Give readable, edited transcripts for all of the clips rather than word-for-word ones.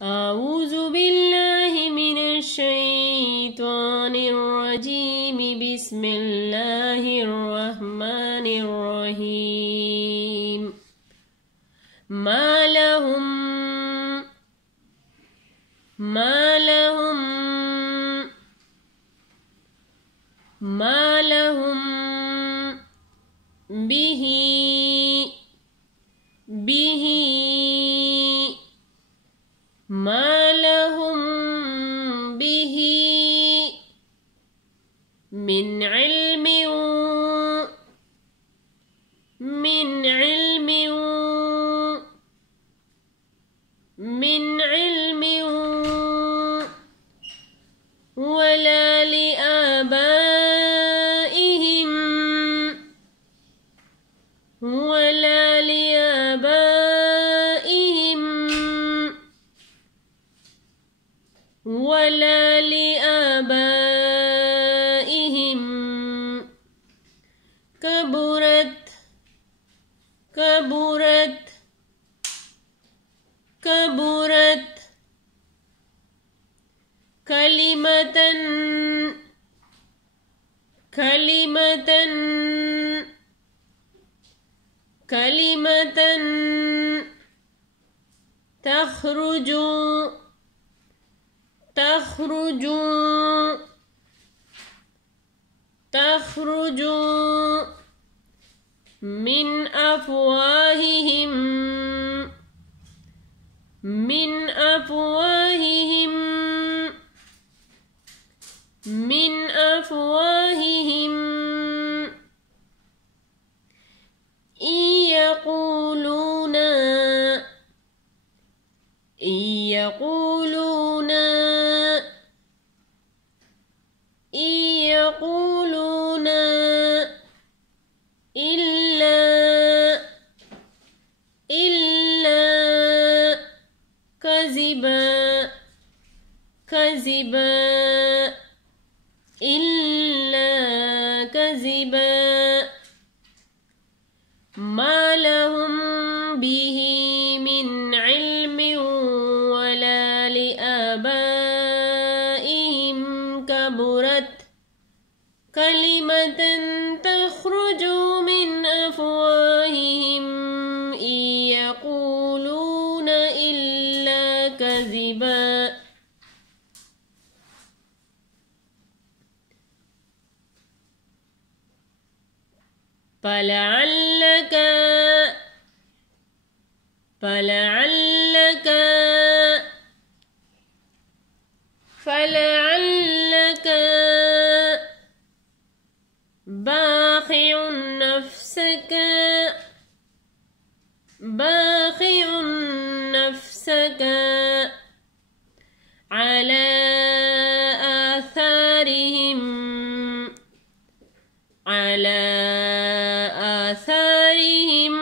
अऊज़ु बिल्लाहि मिनश शैतानिर रजीम बिस्मिल्लाहिर रहमानिर रहीम मा लहुम बिही मा लहुम बिही मिन इल्मिन वला लिआबाइहिम कबुरत कलिमतन तखरुजु मिन अफवाहिहिम इयक़ूलून इल्ला कज़िबा मा लहुम बिही मिन इल्मिन वला लिआबाइहिम कबुरत कलिमतन तखरुजु मिन अफवाहिहिम इयक़ूलून इल्ला कज़िबा फलअल्लक बाखिउन नफ्सक अला आथारिहिम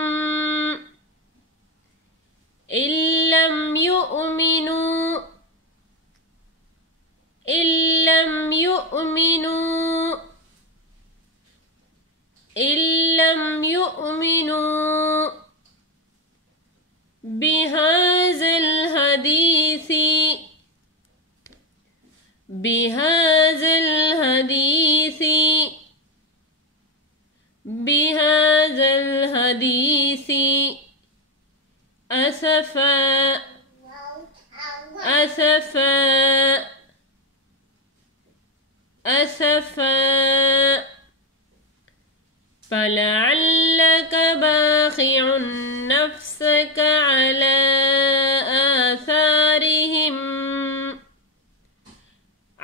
इल्लम युमिनु बिहाज़ल हदीसी असफा फलअल्लक बाखिउन नफ्सक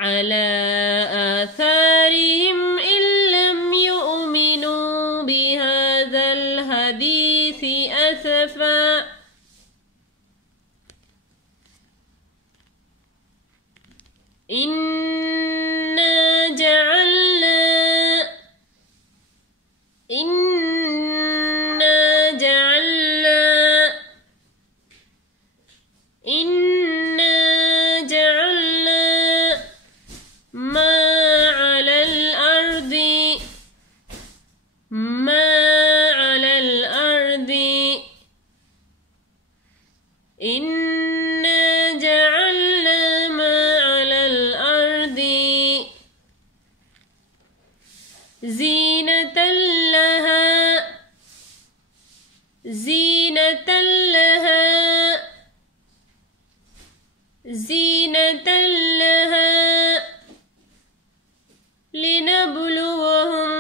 अला आथारिहिम इल्लम युमिनु बिहाज़ल हदीसी असफा इन्ना जअलना मा अलल अर्दी इन्ना زينة لها لنبلوهم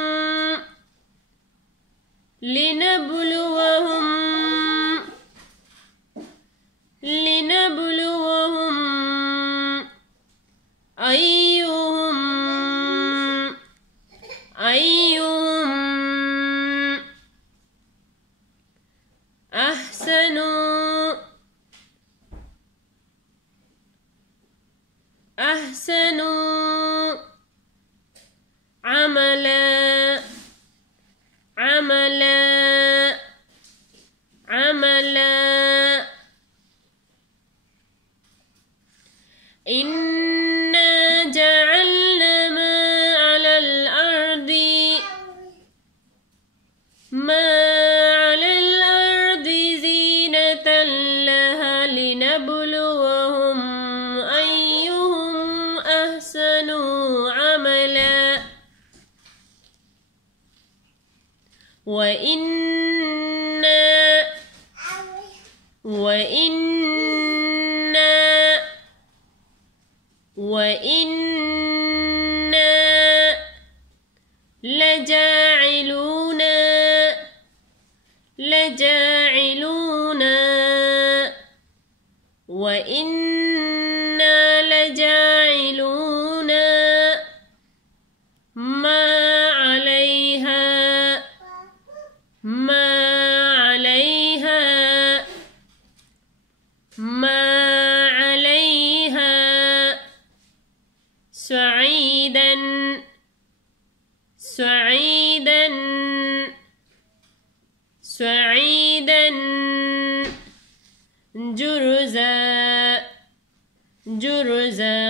أيهم أحسن عملا إنا جعلنا ما على الأرض زينة لها لنبلوهم أيهم أحسن عملا وإنا لجاعلون ما عليها صعيدا جرزا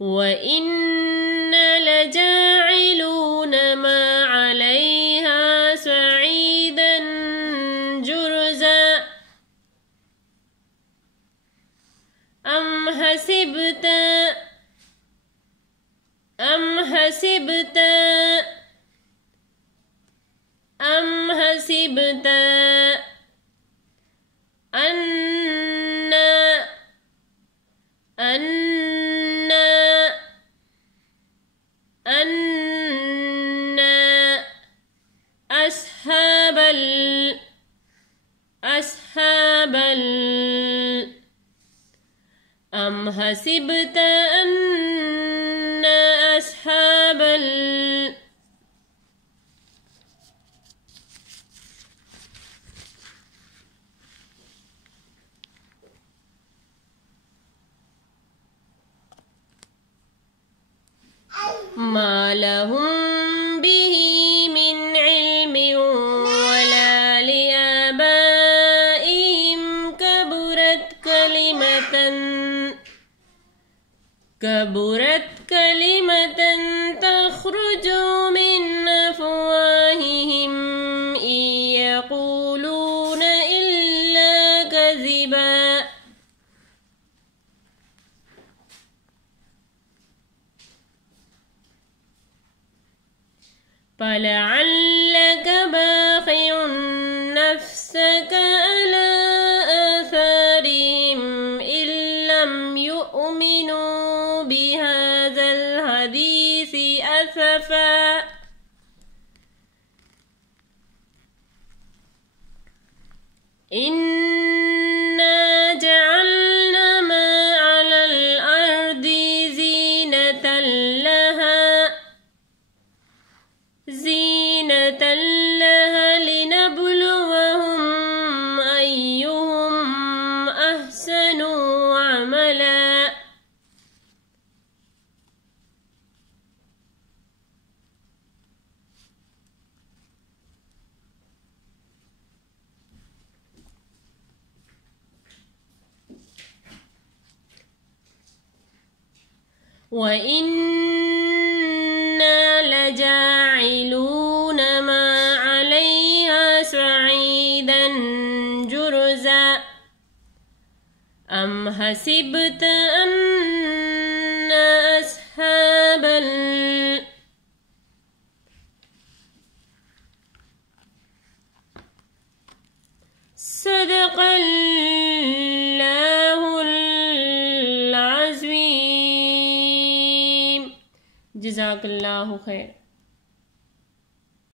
وإنا لجاعلون ما عليها صعيدا جرزا أم حسبت أن أم حسبت أن أصحاب ما لهم به من علم ولا لآبائهم كبرت كلمة تخرج من أفواههم إن يقولون إلا كذبا فلعلك باخع نفسك على آثارهم إن لم يؤمنوا بهذا الحديث أسفا إنا جعلنا ما على الأرض زينة لها لنبلوهم أيهم أحسن عملا وإنا لجاعلون ما عليها صعيدا جرزا أم حسبت أن أصحاب صدق الله जज़ाकल्लाहु खैर।